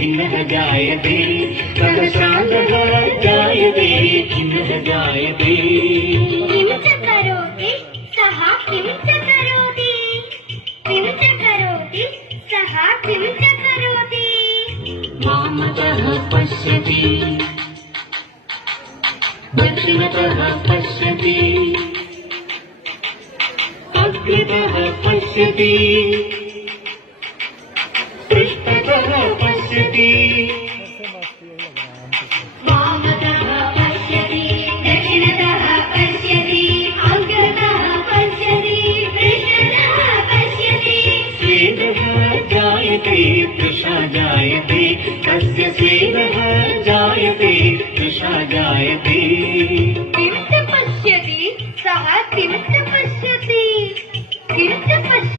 खिन्नः जायते प्रशान्तः जायते खिन्नः जायते किं च करोति सः किं च करोति किं च करोति सः किं च करोति वामतः पश्यति दक्षिणतः पश्यति अग्रतः पश्यति पृष्ठतः पश्यति वामतः पश्यति दक्षिणतः पश्यति अग्रतः पश्यति पृष्ठतः पश्यति स्वेदः जायते